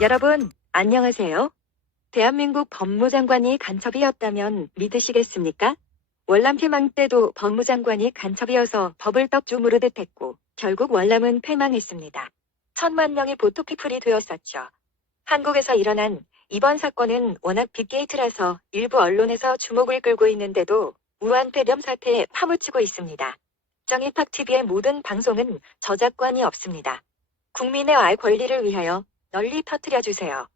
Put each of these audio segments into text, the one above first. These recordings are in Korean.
여러분, 안녕하세요. 대한민국 법무장관이 간첩이었다면 믿으시겠습니까? 월남 패망 때도 법무장관이 간첩이어서 법을 떡주무르듯 했고 결국 월남은 패망했습니다. 1,000만 명이 보토피플이 되었었죠. 한국에서 일어난 이번 사건은 워낙 빅게이트라서 일부 언론에서 주목을 끌고 있는데도 우한폐렴 사태에 파묻히고 있습니다. 정의팍TV의 모든 방송은 저작권이 없습니다. 국민의 알 권리를 위하여 널리 퍼뜨려주세요.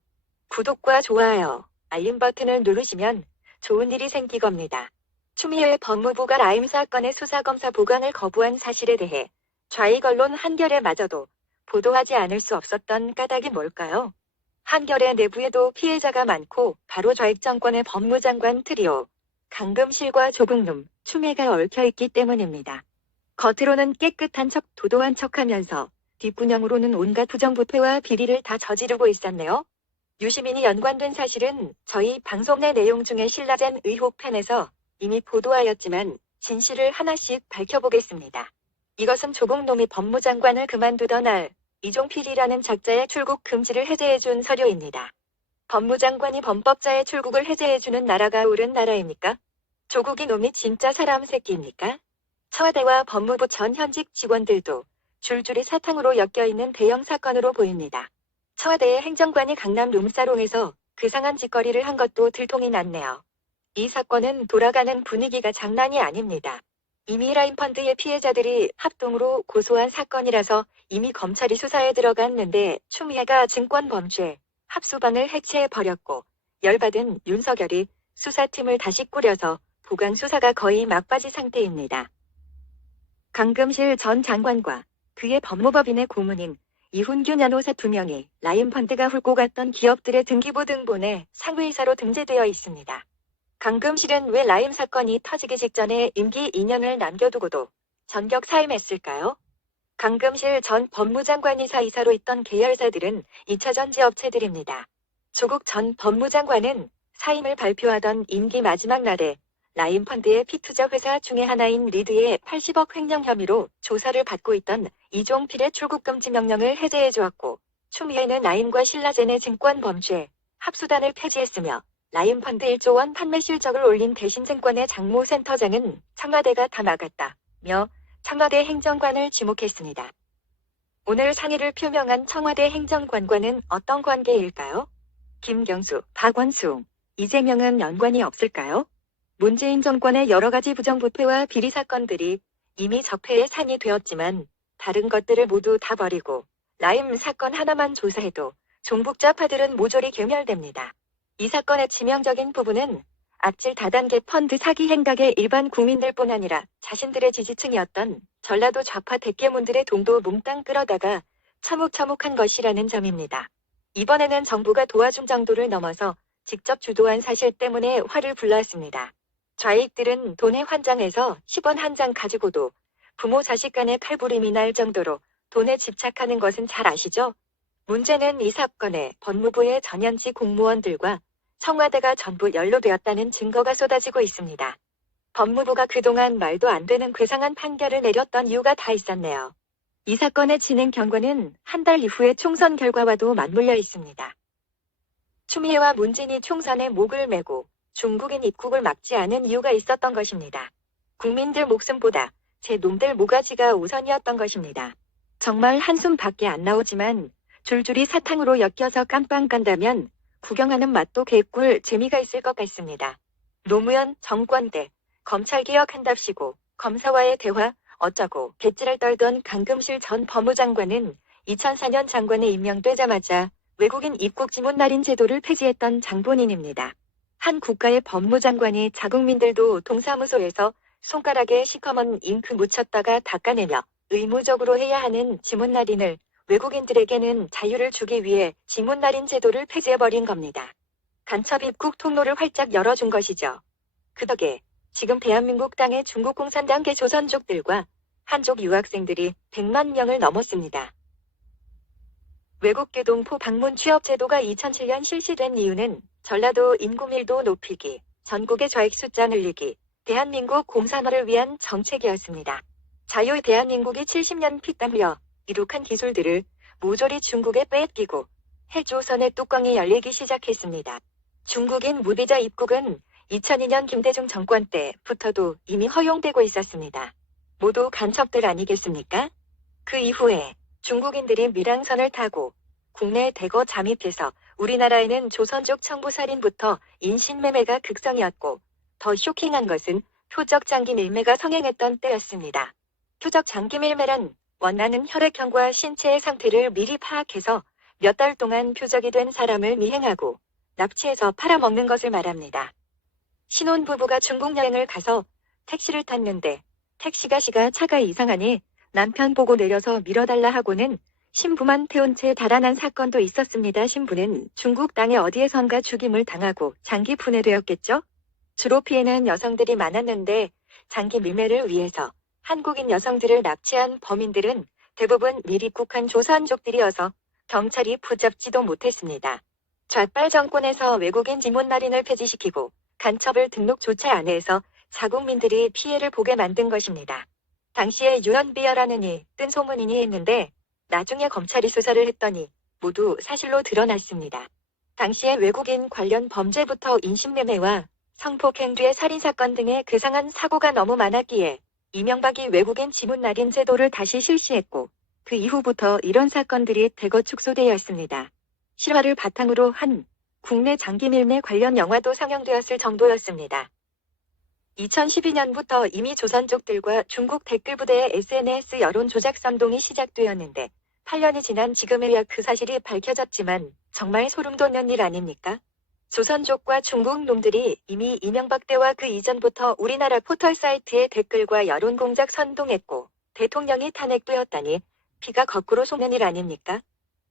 구독과 좋아요, 알림 버튼을 누르시면 좋은 일이 생기겁니다. 추미애 법무부가 라임 사건의 수사검사 보관을 거부한 사실에 대해 좌익 언론 한겨레마저도 보도하지 않을 수 없었던 까닭이 뭘까요? 한겨레 내부에도 피해자가 많고 바로 좌익 정권의 법무장관 트리오, 강금실과 조국놈, 추미애가 얽혀있기 때문입니다. 겉으로는 깨끗한 척 도도한 척하면서 뒷분영으로는 온갖 부정부패와 비리를 다 저지르고 있었네요. 유시민이 연관된 사실은 저희 방송 내 내용 중에 신라젠 의혹 편에서 이미 보도하였지만 진실을 하나씩 밝혀보겠습니다. 이것은 조국놈이 법무장관을 그만두던 날 이종필이라는 작자의 출국 금지를 해제해준 서류입니다. 법무장관이 범법자의 출국을 해제해주는 나라가 옳은 나라입니까? 조국이 놈이 진짜 사람 새끼입니까? 청와대와 법무부 전 현직 직원들도 줄줄이 사탕으로 엮여있는 대형 사건으로 보입니다. 청와대의 행정관이 강남 룸사롱에서 그상한 짓거리를 한 것도 들통이 났네요. 이 사건은 돌아가는 분위기가 장난이 아닙니다. 이미 라임펀드의 피해자들이 합동으로 고소한 사건이라서 이미 검찰이 수사에 들어갔는데 추미애가 증권범죄 합수반을 해체해버렸고 열받은 윤석열이 수사팀을 다시 꾸려서 보강 수사가 거의 막바지 상태입니다. 강금실 전 장관과 그의 법무법인의 고문인 이훈규 변호사 2명이 라임펀드가 훑고 갔던 기업들의 등기부 등본에 상무이사로 등재되어 있습니다. 강금실은 왜 라임 사건이 터지기 직전에 임기 2년을 남겨두고도 전격 사임했을까요? 강금실 전 법무장관이사 이사로 있던 계열사들은 2차 전지 업체들입니다. 조국 전 법무장관은 사임을 발표하던 임기 마지막 날에 라임펀드의 피투자 회사 중의 하나인 리드의 80억 횡령 혐의로 조사를 받고 있던 이종필의 출국금지 명령을 해제해 주었고 추미애는 라임과 신라젠의 증권범죄 합수단을 폐지했으며 라임펀드 1조 원 판매 실적을 올린 대신증권의 장모센터장은 청와대가 다 막았다며 청와대 행정관을 지목했습니다. 오늘 상의를 표명한 청와대 행정관과는 어떤 관계일까요? 김경수, 박원순, 이재명은 연관이 없을까요? 문재인 정권의 여러 가지 부정부패와 비리 사건들이 이미 적폐의 산이 되었지만 다른 것들을 모두 다 버리고 라임 사건 하나만 조사해도 종북좌파들은 모조리 괴멸됩니다. 이 사건의 치명적인 부분은 악질 다단계 펀드 사기 행각의 일반 국민들뿐 아니라 자신들의 지지층이었던 전라도 좌파 대깨문들의 돈도 몽땅 끌어다가 처묵처묵한 것이라는 점입니다. 이번에는 정부가 도와준 정도를 넘어서 직접 주도한 사실 때문에 화를 불렀습니다. 좌익들은 돈에 환장해서 10원 한 장 가지고도 부모 자식 간의 칼부림이 날 정도로 돈에 집착하는 것은 잘 아시죠? 문제는 이 사건에 법무부의 전현직 공무원들과 청와대가 전부 연루되었다는 증거가 쏟아지고 있습니다. 법무부가 그동안 말도 안 되는 괴상한 판결을 내렸던 이유가 다 있었네요. 이 사건의 진행 경과는 한 달 이후의 총선 결과와도 맞물려 있습니다. 추미애와 문진이 총선에 목을 메고 중국인 입국을 막지 않은 이유가 있었던 것입니다. 국민들 목숨보다 제 놈들 모가지가 우선이었던 것입니다. 정말 한숨밖에 안 나오지만 줄줄이 사탕으로 엮여서 깜빵 간다면 구경하는 맛도 개꿀 재미가 있을 것 같습니다. 노무현 정권 때 검찰개혁한답시고 검사와의 대화 어쩌고 개찌를 떨던 강금실 전 법무장관은 2004년 장관에 임명되자마자 외국인 입국 지문 날인 제도를 폐지했던 장본인입니다. 한 국가의 법무장관이 자국민들도 동사무소에서 손가락에 시커먼 잉크 묻혔다가 닦아내며 의무적으로 해야 하는 지문 날인을 외국인들에게는 자유를 주기 위해 지문 날인 제도를 폐지해버린 겁니다. 간첩 입국 통로를 활짝 열어준 것이죠. 그 덕에 지금 대한민국 땅의 중국 공산당 개조선족들과 한족 유학생들이 100만 명을 넘었습니다. 외국 계동포 방문 취업 제도가 2007년 실시된 이유는 전라도 인구 밀도 높이기, 전국의 좌익 숫자 늘리기, 대한민국 공산화를 위한 정책이었습니다. 자유 대한민국이 70년 피땀 흘려 이룩한 기술들을 모조리 중국에 뺏기고 해조선의 뚜껑이 열리기 시작했습니다. 중국인 무비자 입국은 2002년 김대중 정권 때부터도 이미 허용되고 있었습니다. 모두 간첩들 아니겠습니까? 그 이후에 중국인들이 밀항선을 타고 국내에 대거 잠입해서 우리나라에는 조선족 청부살인부터 인신매매가 극성이었고, 더 쇼킹한 것은 표적 장기 밀매가 성행했던 때였습니다. 표적 장기 밀매란 원하는 혈액형과 신체의 상태를 미리 파악해서 몇 달 동안 표적이 된 사람을 미행하고 납치해서 팔아먹는 것을 말합니다. 신혼부부가 중국 여행을 가서 택시를 탔는데 택시가 차가 이상하니 남편 보고 내려서 밀어달라 하고는 신부만 태운 채 달아난 사건도 있었습니다. 신부는 중국 땅에 어디에선가 죽임을 당하고 장기 분해되었겠죠? 주로 피해는 여성들이 많았는데 장기 밀매를 위해서 한국인 여성들을 납치한 범인들은 대부분 미입국한 조선족들이어서 경찰이 붙잡지도 못했습니다. 좌빨 정권에서 외국인 지문날인을 폐지시키고 간첩을 등록조차 안 해서 자국민들이 피해를 보게 만든 것입니다. 당시에 유언비어라는 이 뜬 소문이니 했는데 나중에 검찰이 수사를 했더니 모두 사실로 드러났습니다. 당시에 외국인 관련 범죄부터 인신매매와 성폭행 뒤의 살인사건 등의 괴상한 사고가 너무 많았기에 이명박이 외국인 지문날인 제도를 다시 실시했고 그 이후부터 이런 사건들이 대거 축소되었습니다. 실화를 바탕으로 한 국내 장기밀매 관련 영화도 상영되었을 정도였습니다. 2012년부터 이미 조선족들과 중국 댓글부대의 SNS 여론 조작 선동이 시작되었는데 8년이 지난 지금에야 그 사실이 밝혀졌지만 정말 소름 돋는 일 아닙니까? 조선족과 중국 놈들이 이미 이명박 때와 그 이전부터 우리나라 포털 사이트에 댓글과 여론 공작 선동했고 대통령이 탄핵되었다니 피가 거꾸로 솟는 일 아닙니까?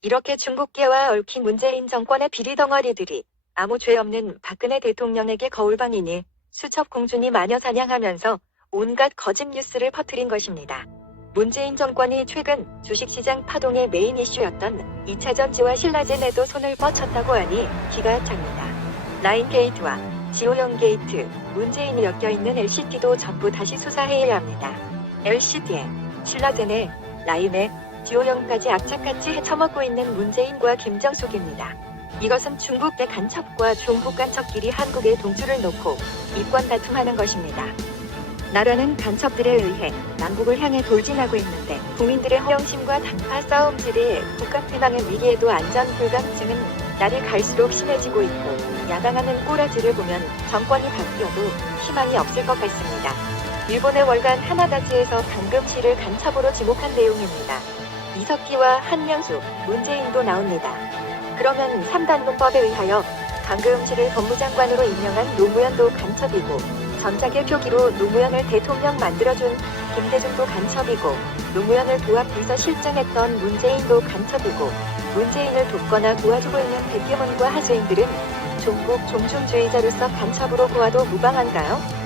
이렇게 중국계와 얽힌 문재인 정권의 비리 덩어리들이 아무 죄 없는 박근혜 대통령에게 거울방이니 수첩 공준이 마녀 사냥하면서 온갖 거짓 뉴스를 퍼뜨린 것입니다. 문재인 정권이 최근 주식시장 파동의 메인 이슈였던 2차 전지와 신라젠에도 손을 뻗쳤다고 하니 기가 찹니다. 라인게이트와 지오영 게이트, 문재인이 엮여있는 LCT도 전부 다시 수사해야 합니다. LCT에, 신라젠에, 라임에, 지오영까지 악착같이 헤쳐먹고 있는 문재인과 김정숙입니다. 이것은 중국 대 간첩과 중국 간첩끼리 한국의 동주를 놓고 이권 다툼하는 것입니다. 나라는 간첩들에 의해 남북을 향해 돌진하고 있는데 국민들의 허영심과 단파 싸움질이 국가 패망의 위기에도 안전 불감증은 날이 갈수록 심해지고 있고 야당하는 꼬라지를 보면 정권이 바뀌어도 희망이 없을 것 같습니다. 일본의 월간 하나다즈에서 방금치를 간첩으로 지목한 내용입니다. 이석기와 한명수, 문재인도 나옵니다. 그러면 3단독법에 의하여 방금치를 법무장관으로 임명한 노무현도 간첩이고 전작의 표기로 노무현을 대통령 만들어준 김대중도 간첩이고 노무현을 도합 비서 실장했던 문재인도 간첩이고 문재인을 돕거나 도와주고 있는 백규문과 하수인들은 종북 종충주의자로서 간첩으로 보아도 무방한가요?